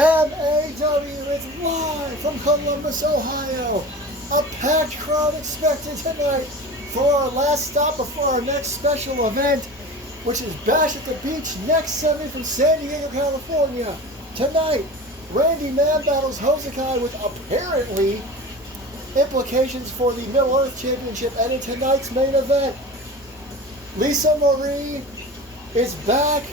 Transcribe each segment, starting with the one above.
MAW is live from Columbus, Ohio. A packed crowd expected tonight for our last stop before our next special event, which is Bash at the Beach next Sunday from San Diego, California. Tonight, Randy Manm battles Hosoqai with apparently implications for the Middle-earth Championship, and in tonight's main event, Lisa Marie is back,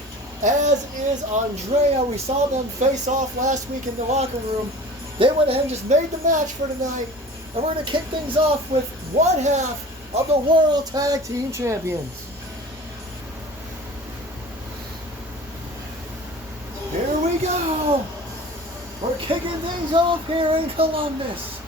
as is Andrea. We saw them face off last week in the locker room. They went ahead and just made the match for tonight, and we're going to kick things off with one half of the World Tag Team Champions. Here we go. We're kicking things off here in Columbus.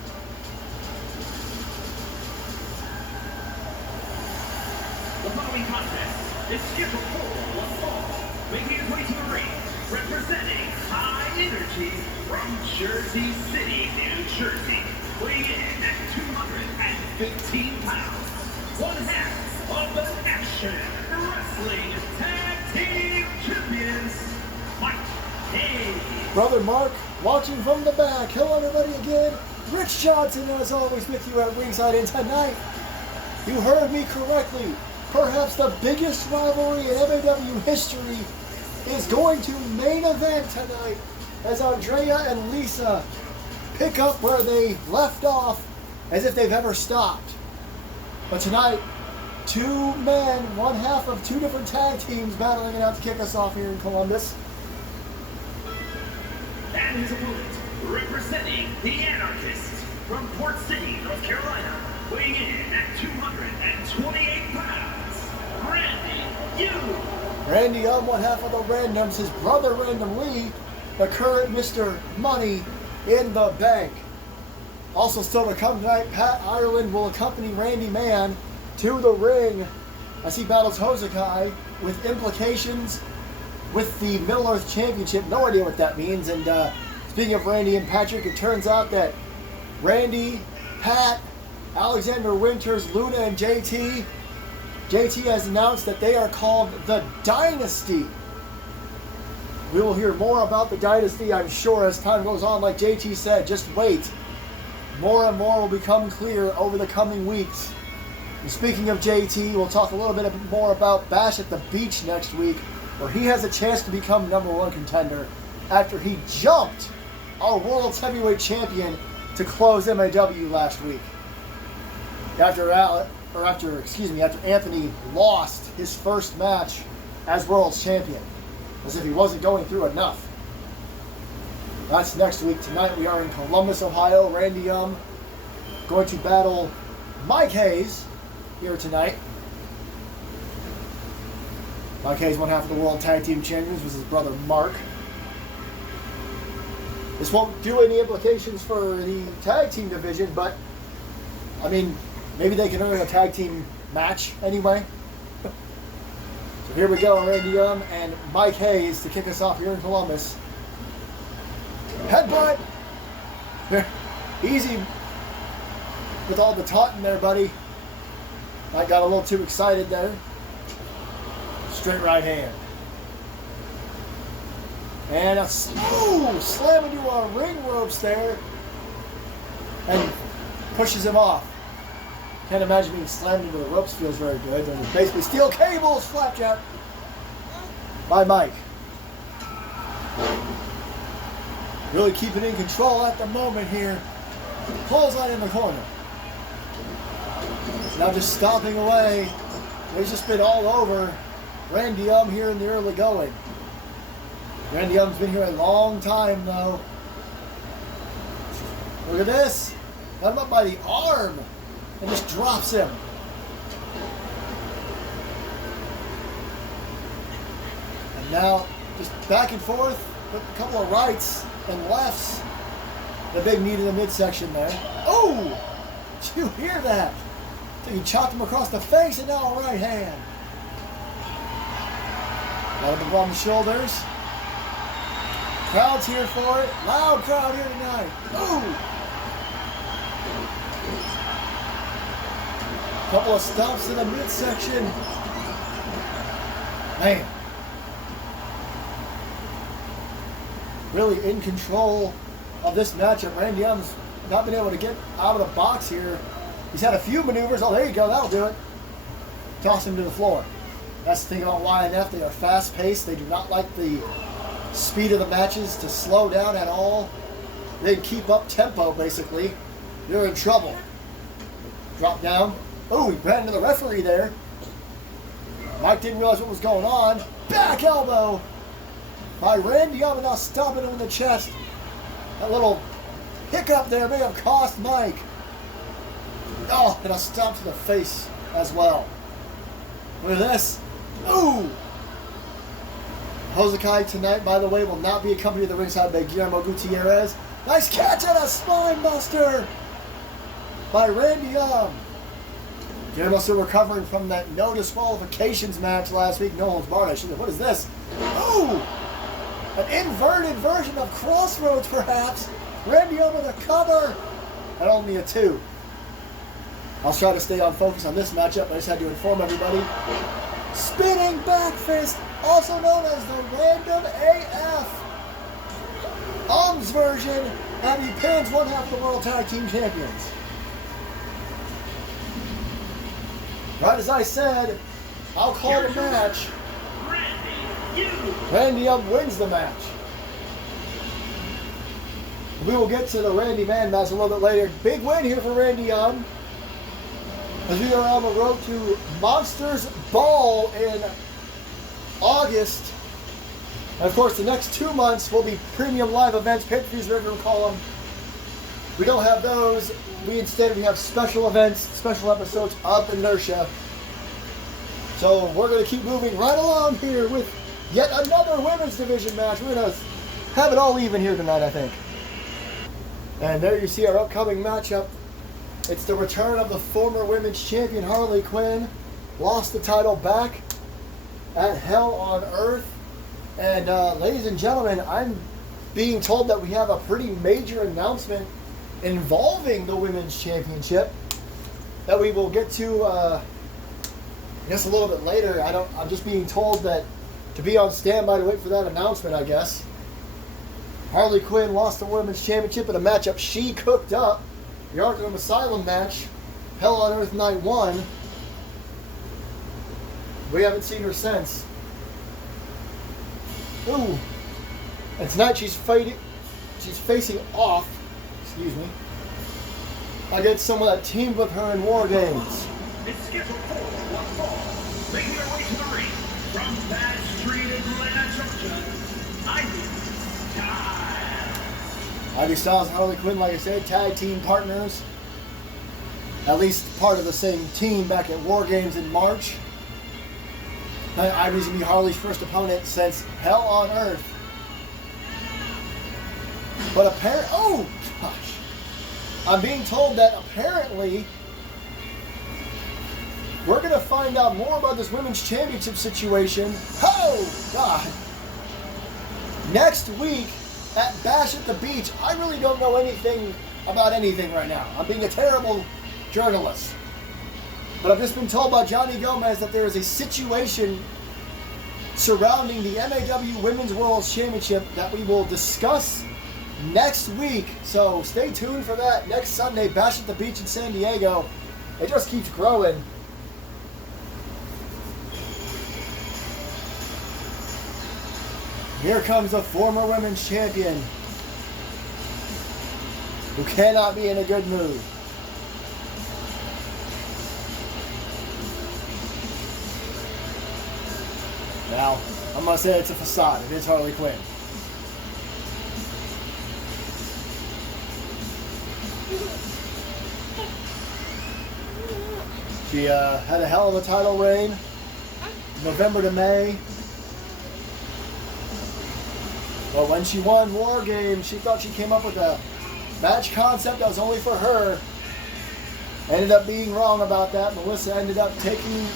The following contest is scheduled for one fall, making his way to the ring, representing High Energy from Jersey City, New Jersey, weighing in at 215 pounds, one half of the Action Wrestling Tag Team Champions, Mike Hayes. Brother Mark, watching from the back. Hello everybody again. Rich Johnson, as always, with you at ringside, and tonight, you heard me correctly. Perhaps the biggest rivalry in MAW history is going to main event tonight as Andrea and Lisa pick up where they left off as if they've ever stopped. But tonight, two men, one half of two different tag teams battling it out to kick us off here in Columbus. And his opponent, representing the Anarchists from Port City, North Carolina, weighing in at 228 pounds, Randy one half of the Randoms, his brother Random Lee, the current Mr. Money in the Bank. Also still to come tonight, Pat Ireland will accompany Randy Man to the ring as he battles Hosoqai with implications with the Middle-earth Championship. No idea what that means. And speaking of Randy and Patrick, it turns out that Randy, Pat, Alexander Winters, Luna, and JT has announced that they are called the Dynasty. We will hear more about the Dynasty, I'm sure, as time goes on. Like JT said, just wait. More and more will become clear over the coming weeks. And speaking of JT, we'll talk a little bit more about Bash at the Beach next week, where he has a chance to become #1 contender after he jumped our World's Heavyweight Champion to close MAW last week. After Anthony lost his first match as World's Champion, as if he wasn't going through enough. That's next week. Tonight we are in Columbus, Ohio. Randy going to battle Mike Hayes here tonight. Mike Hayes, one half of the World Tag Team Champions, was his brother Mark. This won't do any implications for the tag team division, but I mean, maybe they can earn a tag team match anyway. So here we go, Randy and Mike Hayes to kick us off here in Columbus. Headbutt! Easy with all the taunting there, buddy. I got a little too excited there. Straight right hand. And a slam into our ring ropes there. And pushes him off. Can't imagine being slammed into the ropes feels very good. There's basically steel cables, flapjack by Mike. Really keeping in control at the moment here. Clothesline in the corner. Now just stomping away. He's just been all over Randy here in the early going. Randy has been here a long time though. Look at this. Got him up by the arm. And just drops him. And now, just back and forth with a couple of rights and lefts. The big knee to the midsection there. Oh! Did you hear that? So he chopped him across the face, and now a right hand. Got him on the shoulders. Crowd's here for it. Loud crowd here tonight. Ooh! Couple of stomps in the midsection. Man. really in control of this matchup. Randy Young's not been able to get out of the box here. He's had a few maneuvers. Oh, there you go. That'll do it. Toss him to the floor. That's the thing about YNF. They are fast-paced. They do not like the speed of the matches to slow down at all. They keep up tempo, basically. You're in trouble. Drop down. Oh, he ran into the referee there. Mike didn't realize what was going on. Back elbow by Randy Young, now stomping him in the chest. That little hiccup there may have cost Mike. Oh, and a stomp to the face as well. Look at this. Ooh! Hosoqai tonight, by the way, will not be accompanied to the ringside by Guillermo Gutierrez. Nice catch and a spine buster by Randy Young. Guillermo still recovering from that no disqualifications match last week. No holds barred, I should have. What is this? Ooh! An inverted version of Crossroads, perhaps. Randy Young with a cover. And only a 2. I'll try to stay on focus on this matchup. I just had to inform everybody. Spinning back fist, also known as the Random AF. Arms version, and he pins one half of the World Tag Team Champions. Right as I said, I'll call the match. Randy Young wins the match. We will get to the Randy Man match a little bit later. Big win here for Randy Young, as we are on the road to Monsters Ball in August. And of course, the next 2 months will be premium live events, pay-per-views, whatever you call them. We don't have those. We have special events, special episodes of Inertia. So we're going to keep moving right along here with yet another women's division match. We're going to have it all even here tonight, I think. And there you see our upcoming matchup. It's the return of the former women's champion Harley Quinn. Lost the title back at Hell on Earth. And ladies and gentlemen, I'm being told that we have a pretty major announcement involving the women's championship that we will get to I guess a little bit later. I'm just being told that to be on standby to wait for that announcement, I guess. Harley Quinn lost the women's championship in a matchup she cooked up. The Arkham Asylum match, Hell on Earth Night 1. We haven't seen her since. Ooh. And tonight she's facing off, excuse me, against someone that teamed with her in War Games. It's scheduled for one fall. Making her way to the ring from Bad Street Atlanta, Georgia, Ivy Styles and Harley Quinn, like I said, tag team partners. At least part of the same team back at War Games in March. Ivy's going to be Harley's first opponent since Hell on Earth. But apparently, oh gosh, I'm being told that apparently we're going to find out more about this women's championship situation. Oh God! Next week at Bash at the Beach. I really don't know anything about anything right now. I'm being a terrible journalist. But I've just been told by Johnny Gomez that there is a situation surrounding the MAW Women's World Championship that we will discuss next week. So stay tuned for that. Next Sunday, Bash at the Beach in San Diego. It just keeps growing. Here comes the former women's champion, who cannot be in a good mood. Now, I'm going to say it's a facade. It is Harley Quinn. She had a hell of a title reign, November to May. But when she won War Games, she thought she came up with a match concept that was only for her. Ended up being wrong about that. Melissa ended up taking,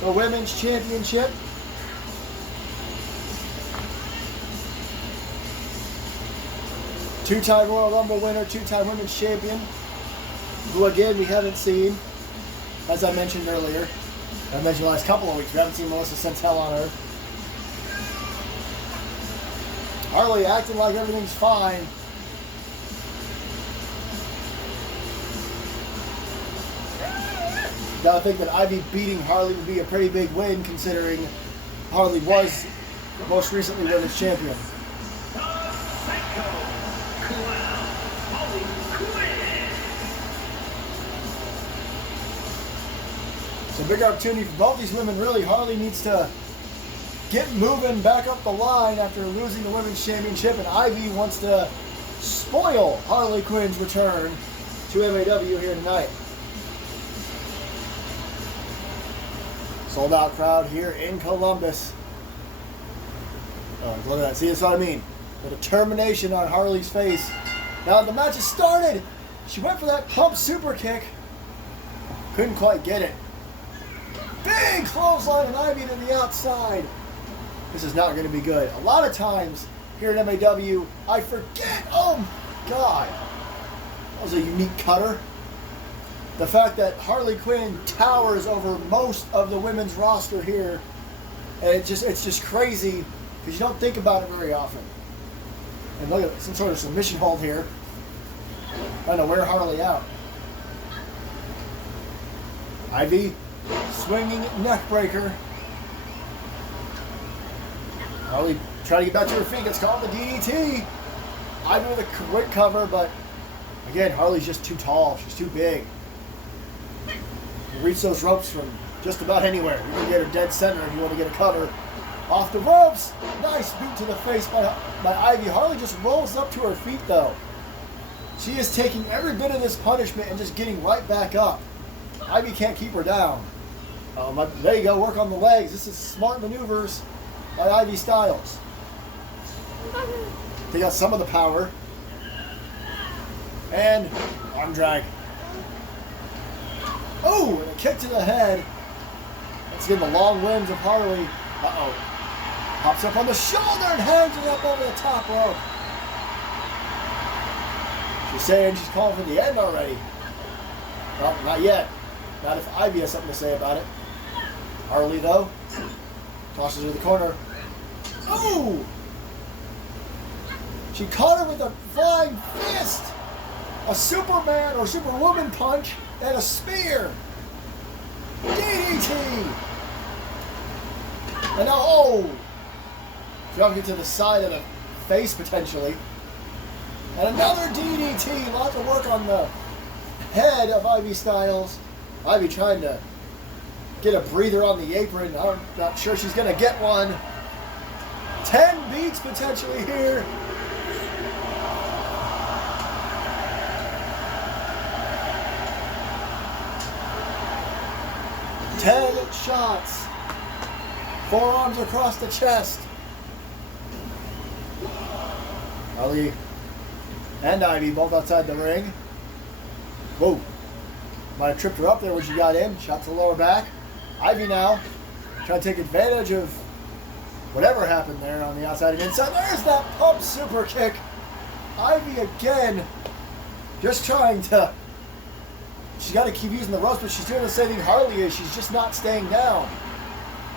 the Women's Championship. Two-time Royal Rumble winner, two-time Women's Champion, who again we haven't seen, as I mentioned earlier. I mentioned the last couple of weeks, we haven't seen Melissa since Hell on Earth. Harley acting like everything's fine. Gotta think that Ivy beating Harley would be a pretty big win, considering Harley was most recently women's champion. The Psycho Clown, Harley Quinn. It's a big opportunity for both these women. Really, Harley needs to get moving back up the line after losing the women's championship, and Ivy wants to spoil Harley Quinn's return to MAW here tonight. Sold out crowd here in Columbus. Oh, look at that. See, that's what I mean. The determination on Harley's face. Now the match has started. She went for that pump super kick. Couldn't quite get it. Big clothesline and Ivy to the outside. This is not going to be good. A lot of times here at MAW, I forget. Oh, my God. That was a unique cutter. The fact that Harley Quinn towers over most of the women's roster here, and it's just crazy because you don't think about it very often. And look at some sort of submission hold here, trying to wear Harley out. Ivy swinging neck breaker. Harley trying to get back to her feet. Gets caught in the DDT. Ivy with a quick cover, but again, Harley's just too tall. She's too big. You reach those ropes from just about anywhere. You can get her dead center if you want to get a cover. Off the ropes. Nice boot to the face by Ivy. Harley just rolls up to her feet, though. She is taking every bit of this punishment and just getting right back up. Ivy can't keep her down. There you go. Work on the legs. This is smart maneuvers by Ivy Styles. They got some of the power. And arm drag. Oh, and a kick to the head. Let's get the long limbs of Harley. Uh-oh. Pops up on the shoulder and hangs it up over the top rope. She's saying she's calling for the end already. Well, not yet. Not if Ivy has something to say about it. Harley, though, tosses her to the corner. Oh! She caught her with a flying fist. A Superman or Superwoman punch and a spear. DDT. And now, oh! Dropping it to the side of the face, potentially. And another DDT. Lots of work on the head of Ivy Styles. Ivy trying to get a breather on the apron. I'm not sure she's going to get one. 10 beats potentially here. Ten shots. Forearms across the chest. Harley and Ivy both outside the ring. Whoa. Might have tripped her up there when she got in. Shot to the lower back. Ivy now trying to take advantage of whatever happened there on the outside and inside. There's that pump super kick. Ivy again just trying to... She's got to keep using the ropes, but she's doing the same thing Harley is. She's just not staying down.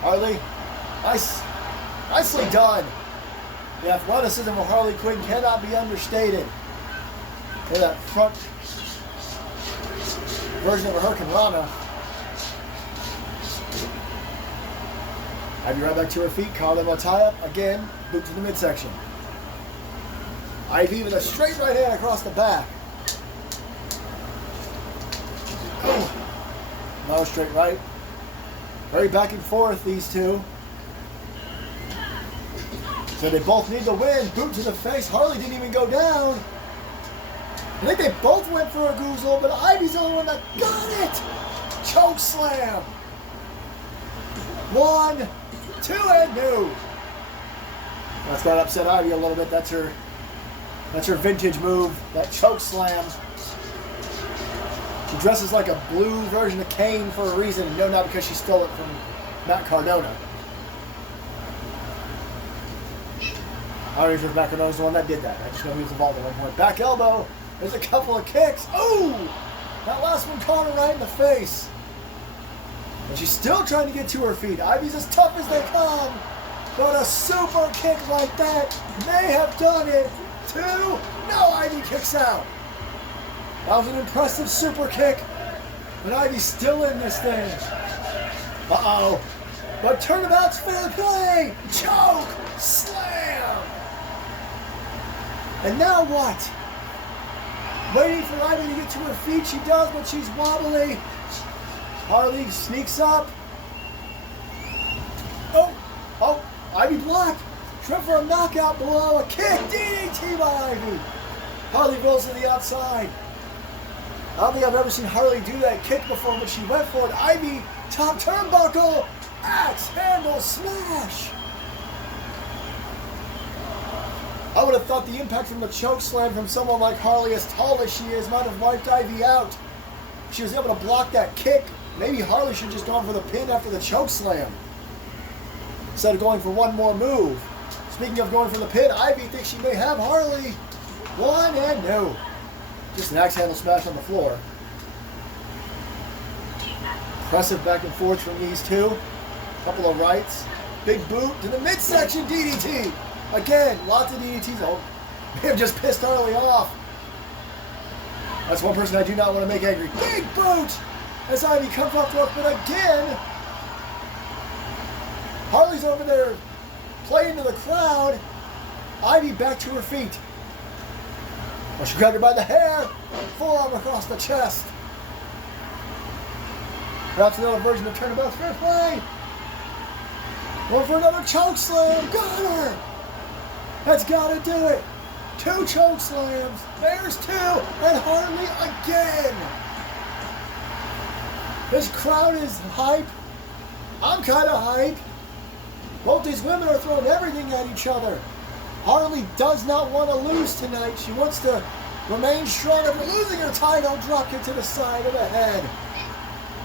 Harley, nicely done. The athleticism of Harley Quinn cannot be understated. Look at that front version of a Hurricane Rana. Ivy right back to her feet. Carl tie up again. Boot to the midsection. Ivy with a straight right hand across the back. Oh. No straight right. Very back and forth, these two. So they both need to win. Boot to the face. Harley didn't even go down. I think they both went for a goozle, but Ivy's the only one that got it. Choke slam. 1, 2, and new. That's going to upset Ivy a little bit. That's her vintage move. That choke slam. She dresses like a blue version of Kane for a reason, and no, not because she stole it from Matt Cardona. I don't know if Matt Cardona's the one that did that. I just know he was involved at one point. Back elbow. There's a couple of kicks. Ooh! That last one caught her right in the face. And she's still trying to get to her feet. Ivy's as tough as they come. But a super kick like that may have done it. 2. No, Ivy kicks out. That was an impressive super kick. But Ivy's still in this thing. Uh-oh. But turnabout's fair play. Choke. Slam. And now what? Waiting for Ivy to get to her feet. She does, but she's wobbly. Harley sneaks up. Oh, Ivy blocked. Trip for a knockout blow. A kick. DDT by Ivy. Harley rolls to the outside. I don't think I've ever seen Harley do that kick before, but she went for it. Ivy, top turnbuckle. Axe handle smash. I would have thought the impact from the choke slam from someone like Harley, as tall as she is, might have wiped Ivy out. She was able to block that kick. Maybe Harley should have just gone for the pin after the choke slam instead of going for one more move. Speaking of going for the pin, Ivy thinks she may have Harley. 1 and no. Just an axe handle smash on the floor. Impressive back and forth from these two. Couple of rights. Big boot to the midsection DDT. Again, lots of DDTs. Oh, may have just pissed Harley off. That's one person I do not want to make angry. Big boot as Ivy comes off the rope, but again, Harley's over there playing to the crowd. Ivy back to her feet. Well, she grabbed her by the hair. Forearm across the chest. Perhaps another version of turnabout's fair play. Going for another choke slam. Got her. That's got to do it. 2 choke slams. There's 2. And Harley again. This crowd is hype. I'm kind of hype. Both these women are throwing everything at each other. Harley does not want to lose tonight. She wants to remain strong after losing her title. Drop kick to the side of the head.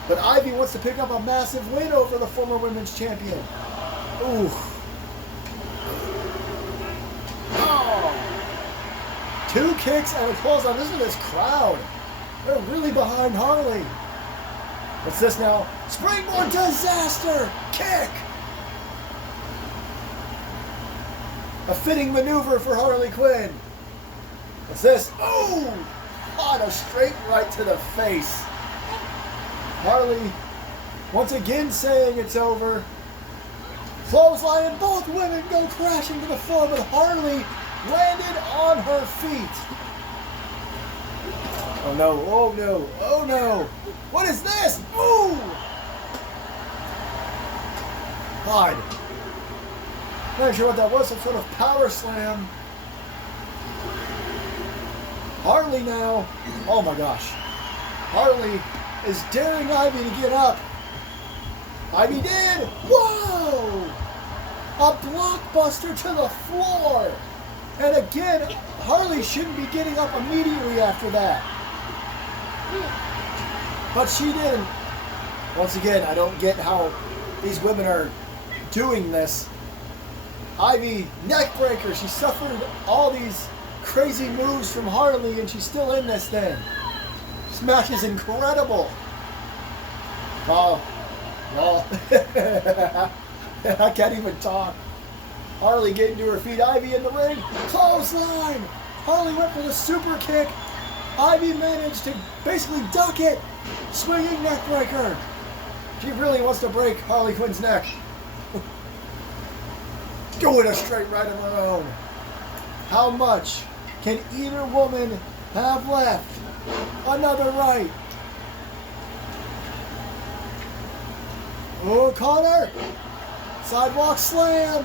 But Ivy wants to pick up a massive win over the former women's champion. Ooh. Oh. 2 kicks and a clothesline. Listen to this crowd. They're really behind Harley. What's this now? Springboard disaster kick. A fitting maneuver for Harley Quinn. What's this? Oh! On a straight right to the face. Harley once again saying it's over. Clothesline and both women go crashing to the floor, but Harley landed on her feet. Oh no, oh no, oh no. What is this? Ooh! God. Not sure what that was, some sort of power slam. Harley now, oh my gosh. Harley is daring Ivy to get up. Ivy did! Whoa! A blockbuster to the floor! And again, Harley shouldn't be getting up immediately after that. But she didn't. Once again, I don't get how these women are doing this. Ivy, neck breaker. She suffered all these crazy moves from Harley and she's still in this thing. This match is incredible. Oh, well, I can't even talk. Harley getting to her feet. Ivy in the ring. Clothesline. Harley went for the super kick. Ivy managed to basically duck it. Swinging neck breaker. She really wants to break Harley Quinn's neck. Doing a straight right of her own. How much can either woman have left? Another right. Oh, Connor. Sidewalk slam.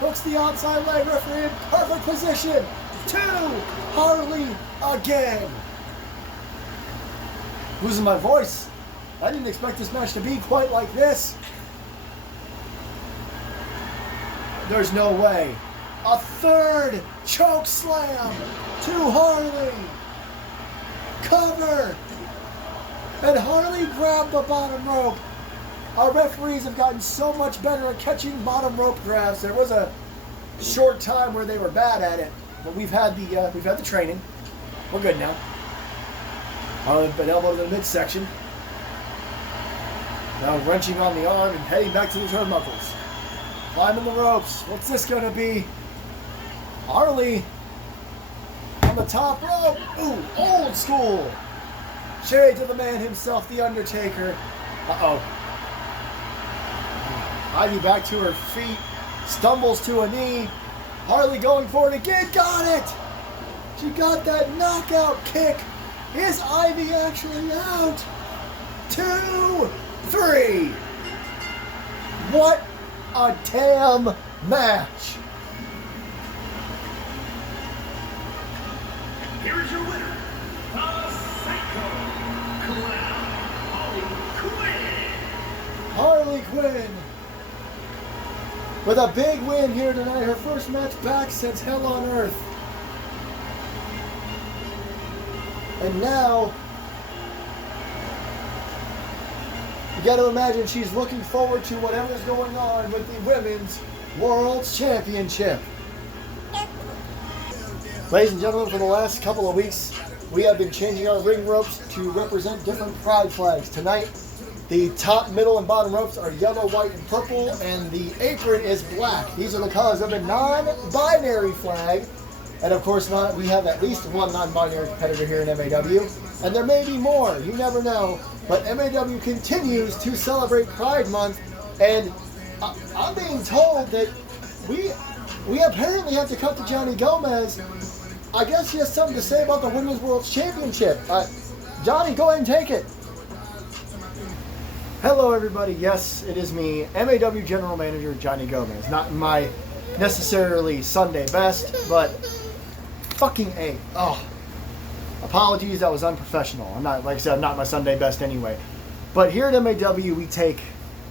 Hooks the outside leg. Referee in perfect position. 2. Harley again. Losing my voice. I didn't expect this match to be quite like this. There's no way. A 3rd choke slam to Harley. Cover. And Harley grabbed the bottom rope. Our referees have gotten so much better at catching bottom rope grabs. There was a short time where they were bad at it, but we've had the training. We're good now. Harley been elbow to the midsection. Now wrenching on the arm and heading back to the turnbuckles. Climbing the ropes. What's this gonna be? Harley on the top rope. Ooh, old school. Shade to the man himself, The Undertaker. Uh-oh. Ivy back to her feet. Stumbles to a knee. Harley going for it again. Got it! She got that knockout kick. Is Ivy actually out? 2, 3. What a damn match. Here is your winner, the Psycho Clown, Harley Quinn. Harley Quinn with a big win here tonight. Her first match back since Hell on Earth. And now, you got to imagine she's looking forward to whatever's going on with the Women's World Championship. Ladies and gentlemen, for the last couple of weeks, we have been changing our ring ropes to represent different pride flags. Tonight, the top, middle, and bottom ropes are yellow, white, and purple, and the apron is black. These are the colors of the non-binary flag. And of course, we have at least one non-binary competitor here in MAW, and there may be more, you never know. But MAW continues to celebrate Pride Month, and I'm being told that we apparently have to cut to Johnny Gomez. I guess he has something to say about the Women's World Championship. Johnny, go ahead and take it. Hello, everybody. Yes, it is me, MAW General Manager Johnny Gomez. Not my necessarily Sunday best, but fucking A. Oh, apologies, that was unprofessional. I'm not, like I said, I'm not my Sunday best anyway. But here at MAW, we take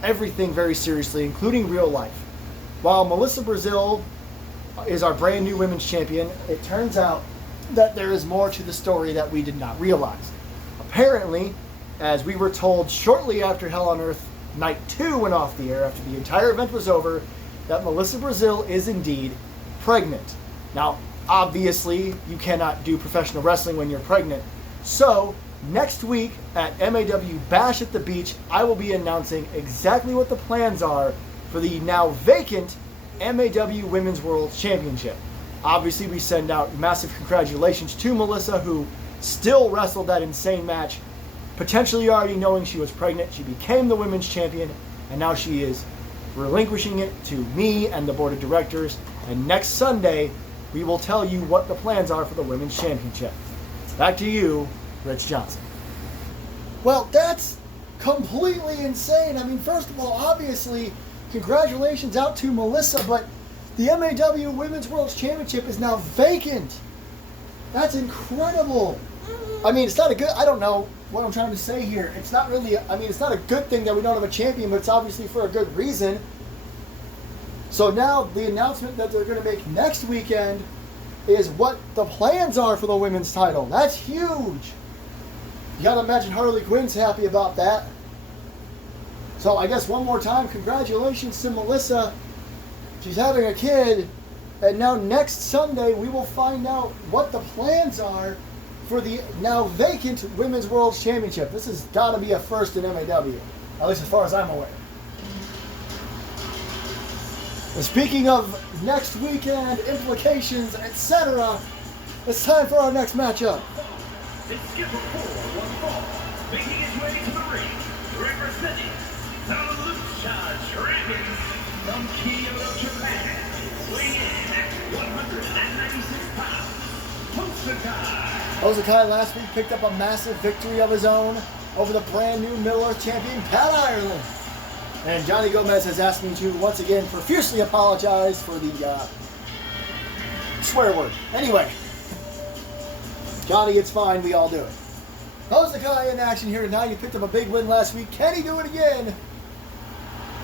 everything very seriously, including real life. While Melissa Brazil is our brand new women's champion, it turns out that there is more to the story that we did not realize. Apparently, as we were told shortly after Hell on Earth Night 2 went off the air, after the entire event was over, that Melissa Brazil is indeed pregnant. Now, obviously, you cannot do professional wrestling when you're pregnant. So, next week at MAW Bash at the Beach, I will be announcing exactly what the plans are for the now vacant MAW Women's World Championship. Obviously, we send out massive congratulations to Melissa, who still wrestled that insane match, potentially already knowing she was pregnant. She became the women's champion, and now she is relinquishing it to me and the board of directors. And next Sunday, we will tell you what the plans are for the women's championship. Back to you, Rich Johnson. Well, that's completely insane. I mean, first of all, obviously, congratulations out to Melissa, but the MAW Women's World Championship is now vacant. That's incredible. I mean, it's not a good, I don't know what I'm trying to say here. It's not really, I mean, it's not a good thing that we don't have a champion, but it's obviously for a good reason. So now the announcement that they're going to make next weekend is what the plans are for the women's title. That's huge. You got to imagine Harley Quinn's happy about that. So I guess one more time, congratulations to Melissa. She's having a kid. And now next Sunday, we will find out what the plans are for the now vacant Women's World Championship. This has got to be a first in MAW, at least as far as I'm aware. And speaking of next weekend, implications, etc., it's time for our next matchup. It's Skipper 4 1 fall, making his way to the ring, representing the Lucha Dragons from Kyoto, Japan, weighing in at 196 pounds, Hosoqai. Hosoqai last week picked up a massive victory of his own over the brand new Middle Earth champion, Pat Ireland. And Johnny Gomez has asked me to once again profusely apologize for the swear word. Anyway, Johnny, it's fine. We all do it. Hosoqai in action here tonight. He picked up a big win last week. Can he do it again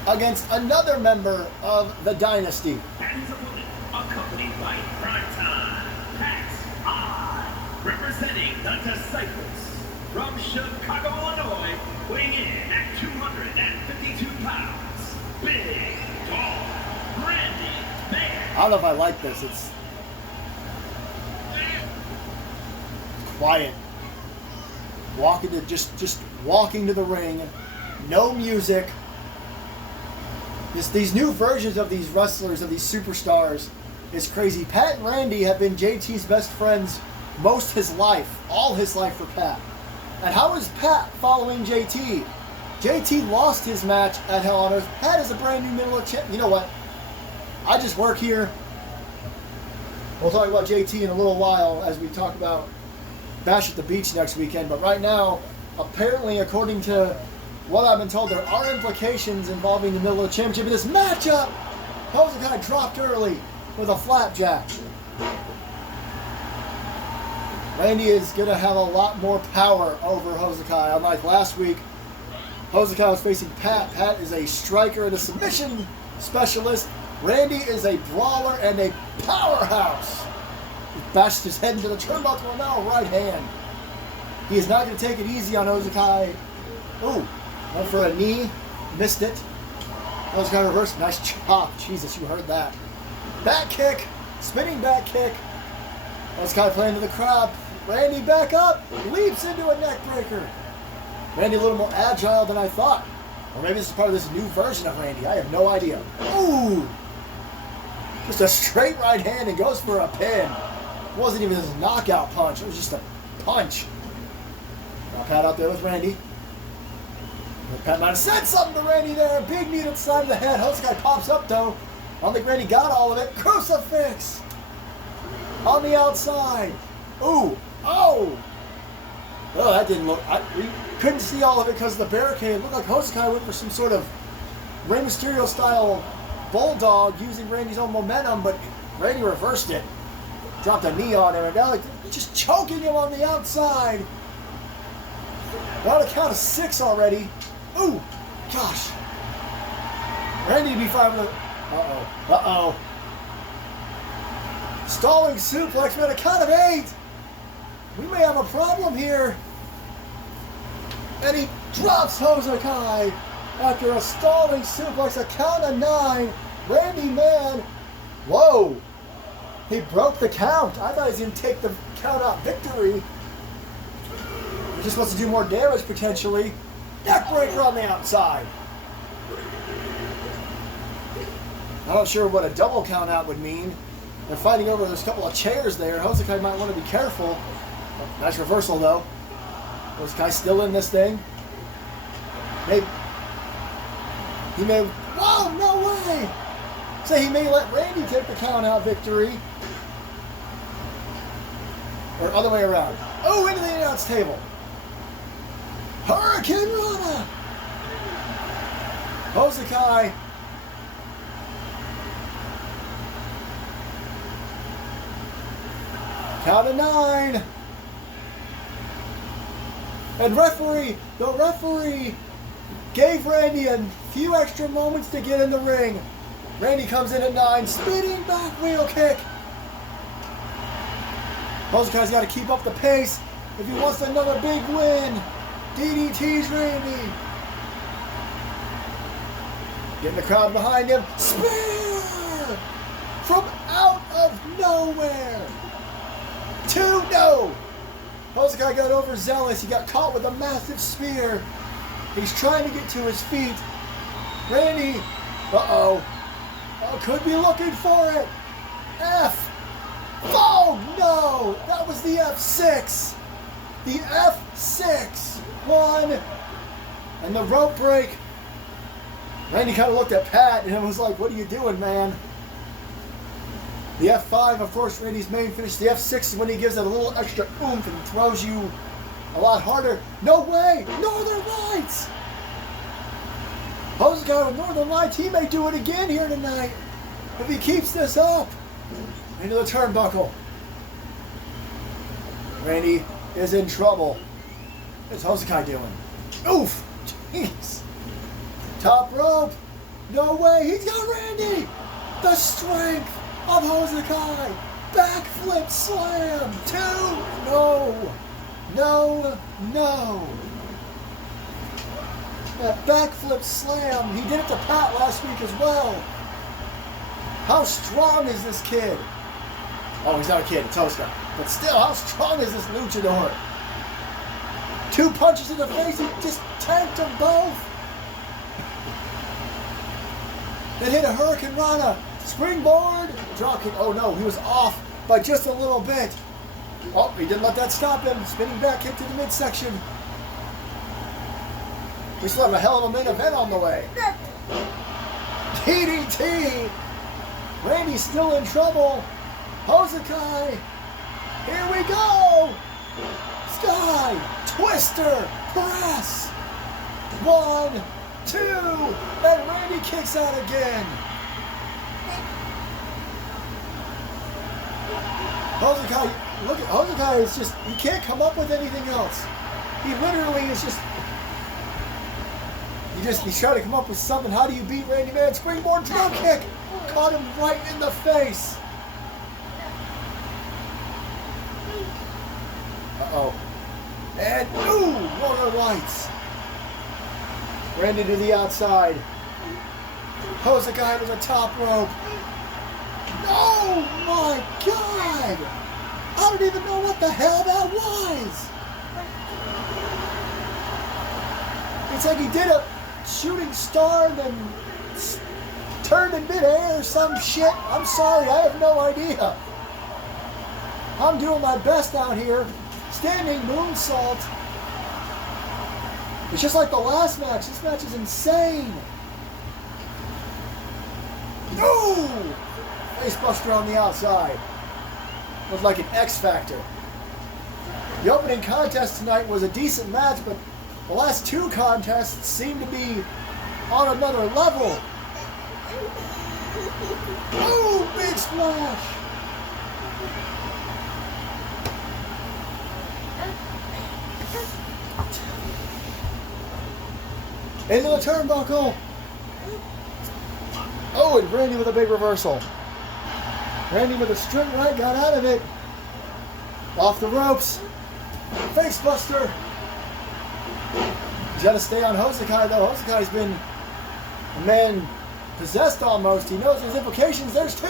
against another member of the Dynasty? And his opponent, accompanied by Primetime Pat I, representing the Disciples from Chicago, Illinois, weighing in at 252 pounds, Big Dog Randy Man. I don't know if I like this. It's quiet. Just walking to the ring. No music. These new versions of these wrestlers, of these superstars, is crazy. Pat and Randy have been JT's best friends most his life, all his life for Pat. And how is Pat following JT? JT lost his match at Hell on Earth. Pat is a brand new middle of champ. You know what? I just work here. We'll talk about JT in a little while as we talk about Bash at the Beach next weekend. But right now, apparently, according to what I've been told, there are implications involving the middle of the championship in this matchup. Hosoqai dropped early with a flapjack. Randy is going to have a lot more power over Hosoqai. Unlike last week, Hosoqai was facing Pat. Pat is a striker and a submission specialist. Randy is a brawler and a powerhouse. He bashed his head into the turnbuckle and now right hand. He is not going to take it easy on Hosoqai. Ooh, went for a knee, missed it. Hosoqai reversed, nice chop. Jesus, you heard that. Back kick, spinning back kick. Hosoqai playing to the crowd. Randy back up, leaps into a neck breaker. Randy a little more agile than I thought. Or maybe this is part of this new version of Randy. I have no idea. Ooh! Just a straight right hand and goes for a pin. It wasn't even his knockout punch. It was just a punch. Now Pat out there with Randy. Pat might have said something to Randy there. Big knee to the side of the head. Hosoqai pops up though. I don't think Randy got all of it. Crucifix! On the outside. Ooh! Oh! Oh, that didn't look... we couldn't see all of it because of the barricade. It looked like Hosoqai went for some sort of Rey Mysterio style bulldog using Randy's own momentum, but Randy reversed it. Dropped a knee on him, and now like just choking him on the outside. We're on a count of 6 already. Ooh! Gosh! Randy be fine with a... Uh-oh. Uh-oh. Stalling suplex, man, a count of 8. We may have a problem here. And he drops Hosoqai after a stalling suplex, a count of 9. Randy, man. Whoa. He broke the count. I thought he was going to take the count out victory. He just wants to do more damage potentially. Neckbreaker on the outside. I'm not sure what a double count out would mean. They're fighting over there's a couple of chairs there. Hosoqai might want to be careful. Nice reversal though. Hosoqai still in this thing. Maybe he may. Whoa! No way! So he may let Randy take the count out victory, or other way around. Oh, into the announce table. Hurricane Rana. Hosoqai. Count of 9. And the referee gave Randy a few extra moments to get in the ring. Randy comes in at 9, spinning back wheel kick. Hosoqai's got to keep up the pace if he wants another big win. DDT's Randy. Getting the crowd behind him. Spear! From out of nowhere. 2, no! Hosoqai got overzealous. He got caught with a massive spear. He's trying to get to his feet. Randy, uh-oh. Oh, could be looking for it. F. Oh, no! That was the F6. The F6. 1. And the rope break. Randy kind of looked at Pat and was like, what are you doing, man? The F5, of course, Randy's main finish. The F6 is when he gives it a little extra oomph and throws you a lot harder. No way! Northern Lights! Hosoqai with Northern Lights. He may do it again here tonight if he keeps this up. Into the turnbuckle. Randy is in trouble. What's Hosoqai doing? Oof! Jeez! Top rope. No way! He's got Randy! The strength of Hosoqai. Backflip slam. 2. No. No. No. That backflip slam. He did it to Pat last week as well. How strong is this kid? Oh, he's not a kid. It's Hosoqai. But still, how strong is this luchador? 2 punches in the face. He just tanked them both. Then hit a Hurricane Rana. Springboard. Drop kick. Oh no, he was off by just a little bit. Oh, he didn't let that stop him. Spinning back kick to the midsection. We still have a hell of a main event on the way. DDT. Randy's still in trouble. Hosoqai. Here we go. Sky. Twister. Press. 1, 2. And Randy kicks out again. Hosoqai. Look at Hosoqai is just, he can't come up with anything else. He literally is just, he's trying to come up with something. How do you beat Randy Man? Springboard drop kick. Caught him right in the face. Uh-oh. And, ooh, Northern Lights. Randy to the outside. Hosoqai to the top rope. Oh my God! I don't even know what the hell that was. It's like he did a shooting star and then turned in midair or some shit. I'm sorry, I have no idea. I'm doing my best out here. Standing moonsault. It's just like the last match. This match is insane. No! Facebuster on the outside. Was like an X Factor. The opening contest tonight was a decent match, but the last two contests seem to be on another level. Oh, big splash! Into the turnbuckle. Oh, and Randy with a big reversal. Randy with a straight right, got out of it. Off the ropes. Facebuster. He's got to stay on Hosoqai though. Hosoqai's been a man possessed almost. He knows there's implications. There's two,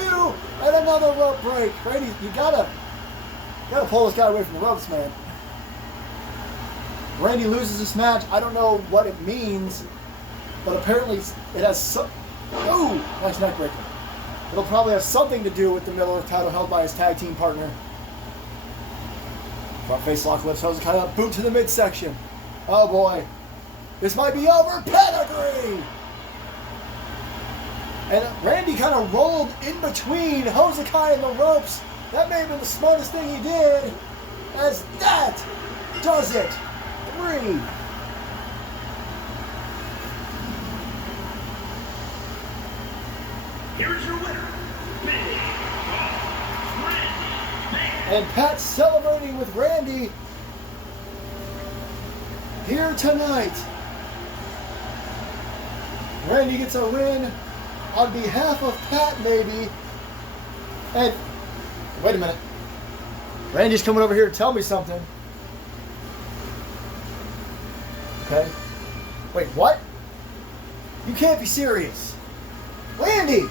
and another rope break. Randy, you gotta pull this guy away from the ropes, man. Randy loses this match. I don't know what it means, but apparently it has some. Oh, nice neck breaker. It'll probably have something to do with the Middle Earth title held by his tag team partner. Front face lock lifts Hosoqai up, boot to the midsection. Oh boy. This might be over. Pedigree! And Randy kind of rolled in between Hosoqai and the ropes. That may have been the smartest thing he did. As that does it. 3. Here's your winner, Big Boss Randy Man. And Pat celebrating with Randy here tonight. Randy gets a win on behalf of Pat, maybe. And wait a minute. Randy's coming over here to tell me something. Okay. Wait, what? You can't be serious. Randy!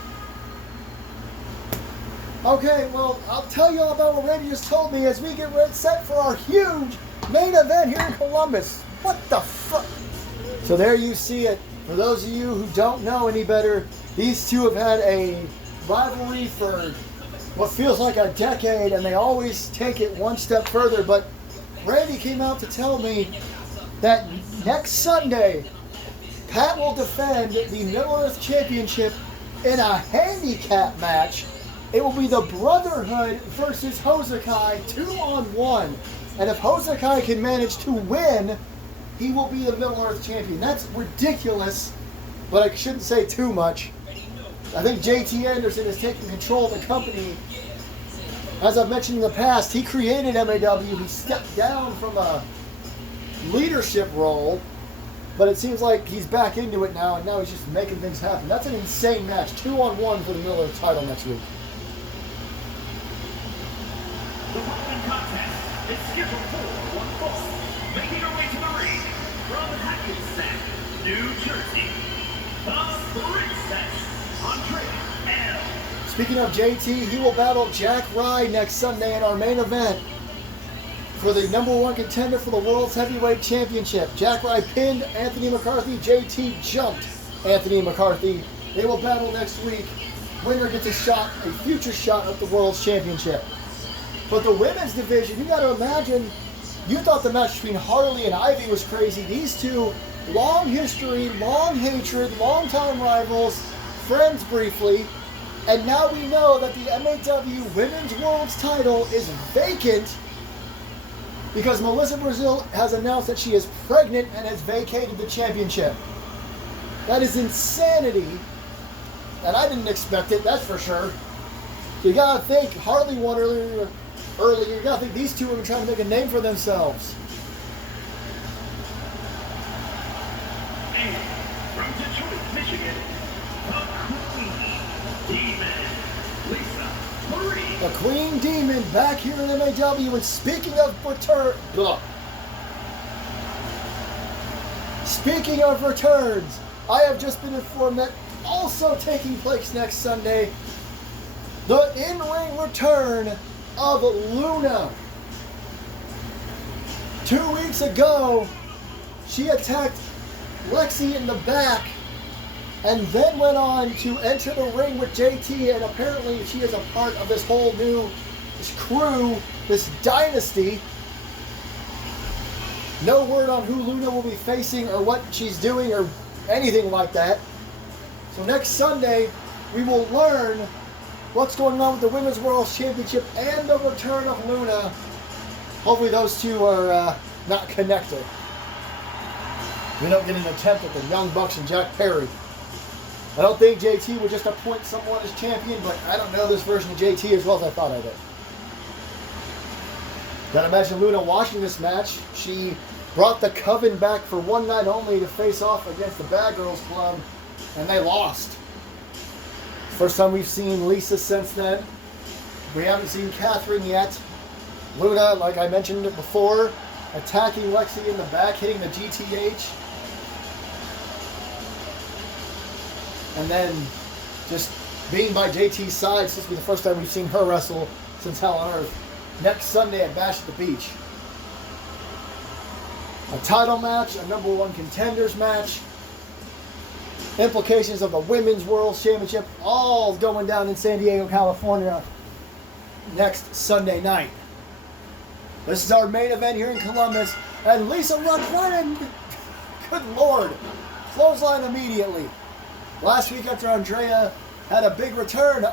Okay, well, I'll tell you all about what Randy just told me as we get set for our huge main event here in Columbus. What the fuck? So there you see it. For those of you who don't know any better, these two have had a rivalry for what feels like a decade, and they always take it one step further. But Randy came out to tell me that next Sunday, Pat will defend the Middle Earth Championship in a handicap match. It will be the Brotherhood versus Hosoqai 2-on-1. And if Hosoqai can manage to win, he will be the Middle Earth Champion. That's ridiculous, but I shouldn't say too much. I think JT Anderson is taking control of the company. As I've mentioned in the past, he created MAW. He stepped down from a leadership role, but it seems like he's back into it now, and now he's just making things happen. That's an insane match. 2-on-1 for the Middle Earth title next week. The following contest is scheduled for one fall. Making her way to the ring from Hackensack, New Jersey, the Princess, Andrea L. Speaking of JT, he will battle Jack Rye next Sunday in our main event for the #1 contender for the World's Heavyweight Championship. Jack Rye pinned Anthony McCarthy. JT jumped Anthony McCarthy They will battle next week. Winner gets a future shot at the World's Championship. But the women's division, you got to imagine, you thought the match between Harley and Ivy was crazy. These two, long history, long hatred, long-time rivals, friends briefly. And now we know that the MAW Women's World's title is vacant because Melissa Brazil has announced that she is pregnant and has vacated the championship. That is insanity. And I didn't expect it, that's for sure. So you gotta think, Harley won earlier. You gotta think these two have been trying to make a name for themselves. And from Detroit, Michigan, the Queen Demon, Lisa Marie. The Queen Demon back here in MAW. And speaking of returns, I have just been informed that also taking place next Sunday, the in-ring return of Luna. 2 weeks ago, she attacked Lexi in the back and then went on to enter the ring with JT, and apparently she is a part of this whole new crew, this dynasty. No word on who Luna will be facing or what she's doing or anything like that. So next Sunday, we will learn what's going on with the Women's World Championship and the return of Luna. Hopefully those two are not connected. We don't get an attempt at the Young Bucks and Jack Perry. I don't think JT would just appoint someone as champion, but I don't know this version of JT as well as I thought I did. Gotta imagine Luna watching this match. She brought the Coven back for one night only to face off against the Bad Girls Club, and they lost. First time we've seen Lisa since then. We haven't seen Catherine yet. Luna, like I mentioned before, attacking Lexi in the back, hitting the GTH. And then just being by JT's side. This will be the first time we've seen her wrestle since Hell on Earth. Next Sunday at Bash at the Beach. A title match, a number one contenders match. Implications of the Women's World Championship, all going down in San Diego, California next Sunday night. This is our main event here in Columbus, and Lisa runs right in. Good Lord. Clothesline immediately. Last week after Andrea had a big return,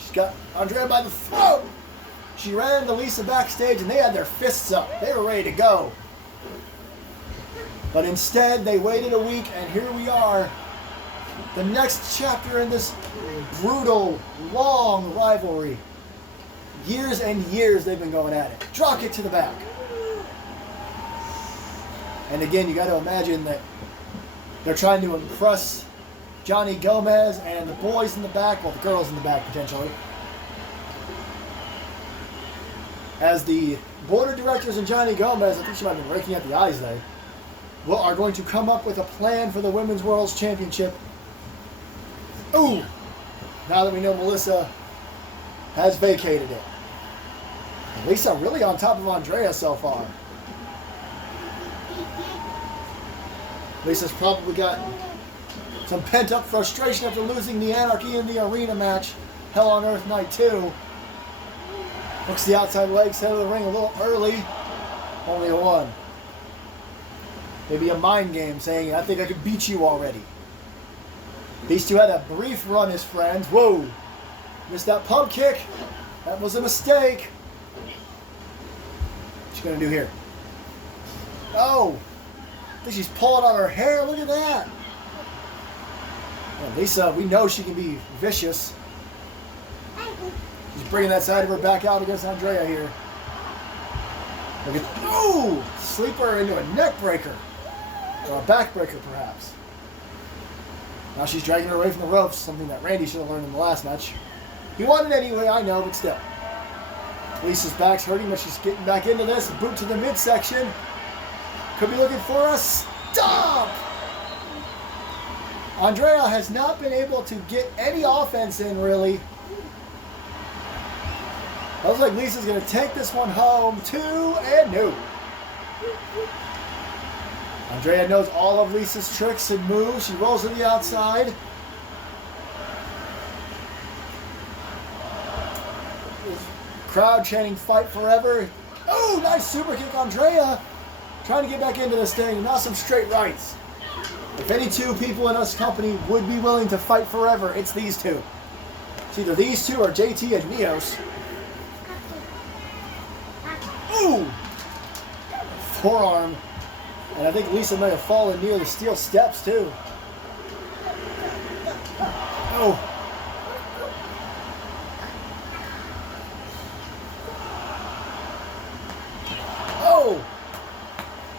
she's got Andrea by the throat. She ran into Lisa backstage and they had their fists up. They were ready to go. But instead, they waited a week, and here we are. The next chapter in this brutal, long rivalry. Years and years they've been going at it. Drop kick to the back. And again, you got to imagine that they're trying to impress Johnny Gomez and the boys in the back, well, the girls in the back potentially. As the board of directors and Johnny Gomez, I think she might have been raking at the eyes there, are going to come up with a plan for the Women's World Championship. Ooh! Now that we know Melissa has vacated it. And Lisa really on top of Andrea so far. Lisa's probably got some pent-up frustration after losing the Anarchy in the Arena match, Hell on Earth Night 2. Hooks the outside legs, head of the ring a little early. Only a 1. Maybe a mind game saying, I think I could beat you already. These two had a brief run as friends. Whoa! Missed that pump kick. That was a mistake. What's she going to do here? Oh! I think she's pulling on her hair. Look at that. Well, Lisa, we know she can be vicious. She's bringing that side of her back out against Andrea here. Look at, ooh! Sleeper into a neck breaker. Or a back breaker, perhaps. Now she's dragging her away from the ropes, something that Randy should have learned in the last match. He won it anyway, I know, but still. Lisa's back's hurting, but she's getting back into this. Boot to the midsection. Could be looking for a stomp! Andrea has not been able to get any offense in, really. Looks like Lisa's going to take this one home. 2 and no. Andrea knows all of Lisa's tricks and moves. She rolls to the outside. crowd chanting "Fight Forever." Oh, nice super kick, Andrea. Trying to get back into this thing. Now some straight rights. If any two people in this company would be willing to fight forever, it's these two. It's either these two or JT and Neos. Ooh! Forearm. And I think Lisa may have fallen near the steel steps too. Oh. Oh!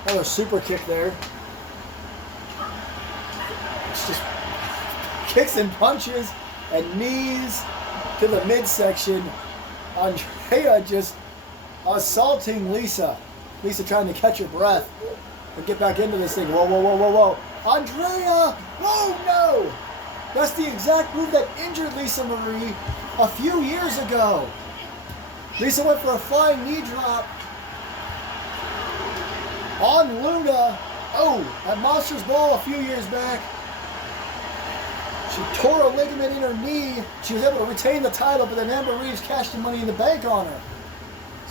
Another super kick there. It's just kicks and punches and knees to the midsection. Andrea just assaulting Lisa. Lisa trying to catch her breath and get back into this thing. Whoa, whoa, whoa, whoa, whoa. Andrea! Whoa, no! That's the exact move that injured Lisa Marie a few years ago. Lisa went for a flying knee drop on Luna. Oh, at Monsters Ball a few years back. She tore a ligament in her knee. She was able to retain the title, but then Amber Reeves cashed the Money in the Bank on her.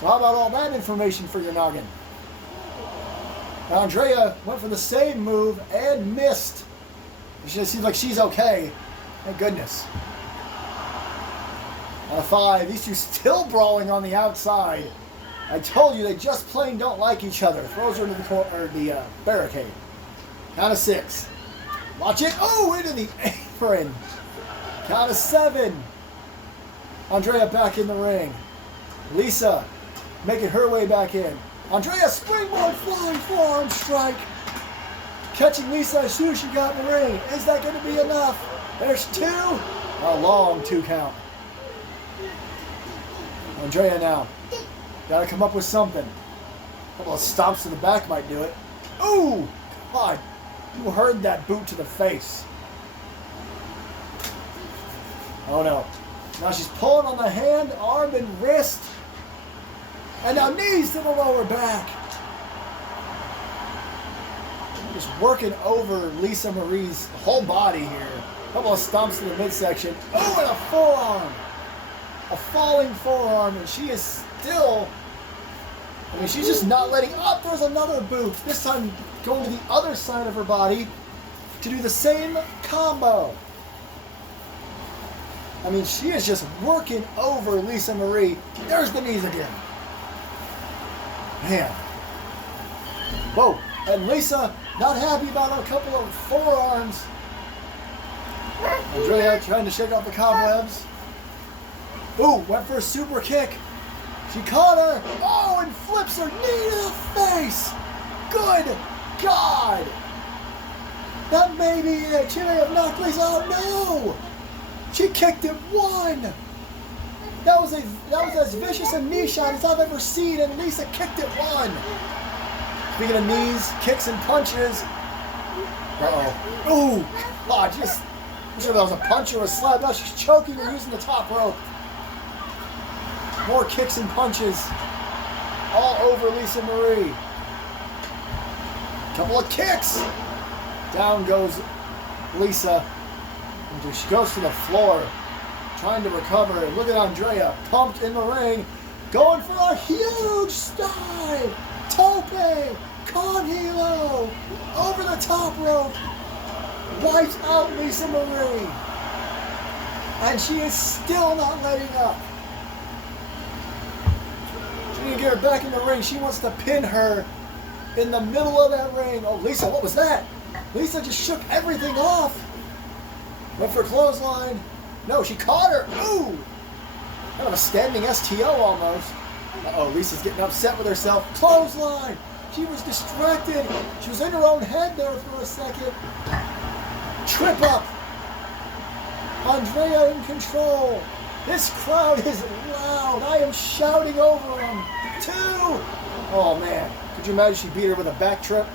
So how about all that information for your noggin? Now Andrea went for the same move and missed. It just seems like she's okay. Thank goodness. On a 5, these two still brawling on the outside. I told you they just plain don't like each other. Throws her into the barricade. Count of 6. Watch it. Oh, into the apron. Count of 7. Andrea back in the ring. Lisa making her way back in. Andrea springboard flying forearm strike. Catching Lisa as soon as she got in the ring. Is that going to be enough? There's 2. A long 2 count. Andrea now. Got to come up with something. A couple of stomps to the back might do it. Ooh! God, you heard that boot to the face. Oh no. Now she's pulling on the hand, arm, and wrist. And now knees to the lower back. Just working over Lisa Marie's whole body here. A couple of stomps to the midsection. Oh, and a forearm. A falling forearm, and she is still... I mean, she's just not letting up. There's another boot. This time going to the other side of her body to do the same combo. I mean, she is just working over Lisa Marie. There's the knees again. Man. Whoa. And Lisa not happy about a couple of forearms. Andrea trying to shake off the cobwebs. Ooh, went for a super kick. She caught her. Oh, and flips her knee to the face. Good God. That may be it. She may have knocked Lisa out. No. She kicked it 1. That was as vicious a knee shot as I've ever seen, and Lisa kicked it 1. Speaking of knees, kicks and punches. Uh-oh. Ooh. God, just... I'm sure that was a punch or a slap. Now she's choking her using the top rope. More kicks and punches all over Lisa Marie. Couple of kicks. Down goes Lisa. And she goes to the floor, trying to recover. And look at Andrea, pumped in the ring, going for a huge dive. Tope, con hilo, over the top rope. Wipes out Lisa Marie. And she is still not letting up. She need to get her back in the ring. She wants to pin her in the middle of that ring. Oh, Lisa, what was that? Lisa just shook everything off. Went for a clothesline. No, she caught her. Ooh! Kind of a standing STO almost. Uh-oh, Lisa's getting upset with herself. Clothesline! She was distracted. She was in her own head there for a second. Trip up. Andrea in control. This crowd is loud. I am shouting over them. 2! Oh, man. Could you imagine she beat her with a back trip?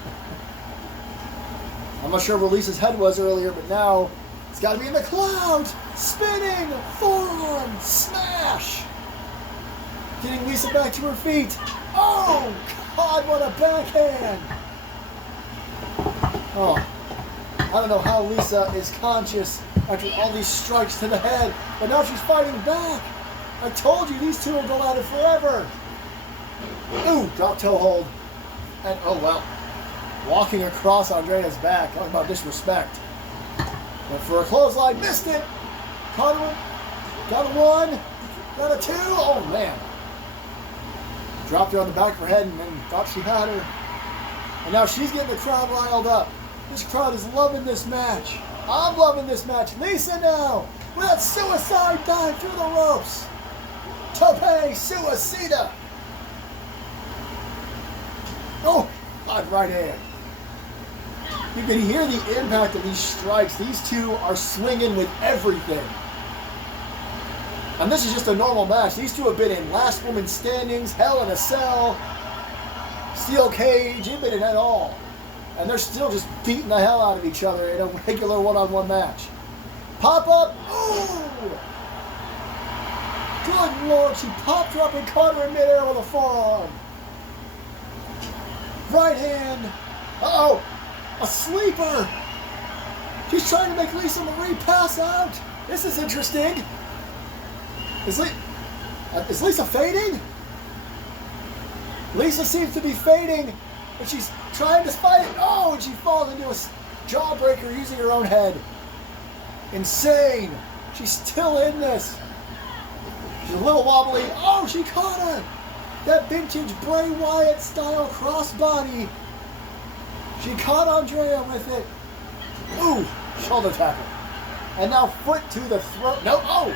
I'm not sure where Lisa's head was earlier, but now it's got to be in the clouds. Spinning. Forearm. Smash. Getting Lisa back to her feet. Oh, God, what a backhand. Oh, I don't know how Lisa is conscious after all these strikes to the head, but now she's fighting back. I told you these two will go at it forever. Ooh, drop toe hold. And oh well. Walking across Andrea's back. Talking about disrespect. Went for a clothesline. Missed it. Caught him. Got a one. Got a two. Oh man. Dropped her on the back of her head and then thought she had her. And now she's getting the crowd riled up. This crowd is loving this match. I'm loving this match. Lisa now with that suicide dive through the ropes. Tope Suicida. Oh, God, right hand. You can hear the impact of these strikes. These two are swinging with everything. And this is just a normal match. These two have been in Last Woman Standings, Hell in a Cell, Steel Cage. They've been in it all. And they're still just beating the hell out of each other in a regular one-on-one match. Pop up. Ooh! Good Lord, she popped her up and caught her in midair with a forearm. Right hand. Uh-oh. A sleeper. She's trying to make Lisa Marie pass out. This is interesting. Is Lisa fading? Lisa seems to be fading, but she's trying to fight it. Oh, and she falls into a jawbreaker using her own head. Insane. She's still in this. She's a little wobbly. Oh, she caught her. That vintage Bray Wyatt style crossbody. She caught Andrea with it. Ooh, shoulder tackle. And now foot to the throat. No, oh,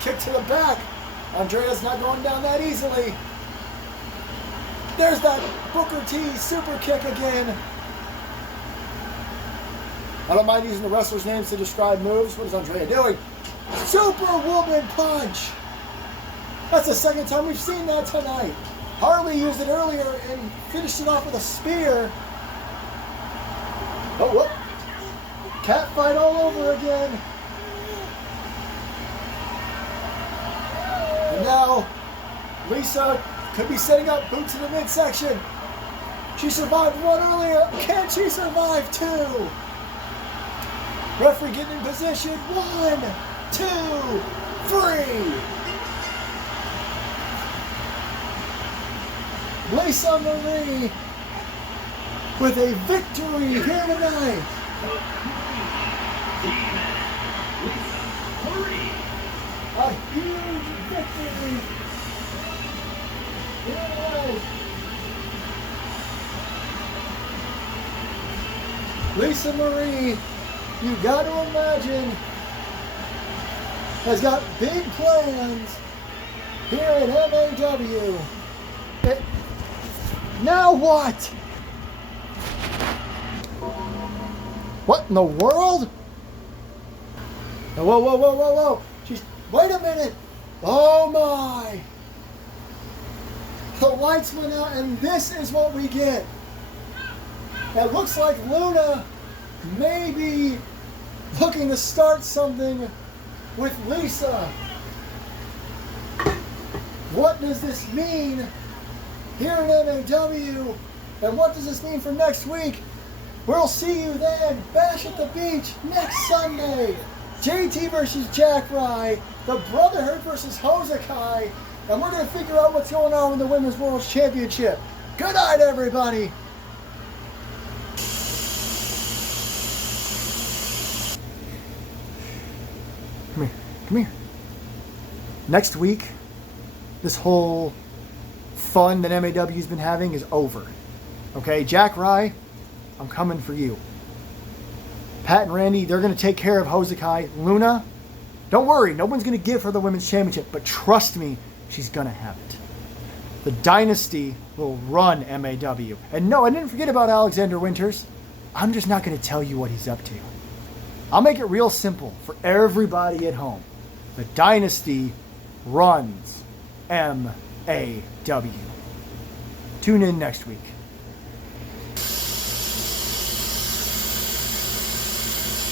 kick to the back. Andrea's not going down that easily. There's that Booker T super kick again. I don't mind using the wrestlers' names to describe moves. What is Andrea doing? Superwoman punch. That's the second time we've seen that tonight. Harley used it earlier and finished it off with a spear. Oh, whoop. Cat fight all over again. And now, Lisa could be setting up boots in the midsection. She survived one earlier. Can she survive two? Referee getting in position. 1, 2, 3. Lisa Marie with a victory here tonight. A huge victory here tonight. Lisa Marie, you got to imagine, has got big plans here at MAW. Now what? What in the world? Whoa, whoa, whoa, whoa, whoa. Wait a minute. Oh my. The lights went out and this is what we get. It looks like Luna may be looking to start something with Lisa. What does this mean here in MAW? And what does this mean for next week? We'll see you then. Bash at the Beach next Sunday. JT versus Jack Rye. The Brotherhood versus Hosoqai. And we're going to figure out what's going on with the Women's World Championship. Good night, everybody. Come here. Come here. Next week, this whole fun that MAW's been having is over. Okay, Jack Rye, I'm coming for you. Pat and Randy, they're going to take care of Hosoqai. Luna, don't worry, no one's going to give her the Women's Championship, but trust me, she's going to have it. The Dynasty will run MAW. And no, I didn't forget about Alexander Winters. I'm just not going to tell you what he's up to. I'll make it real simple for everybody at home. The Dynasty runs MAW. Tune in next week.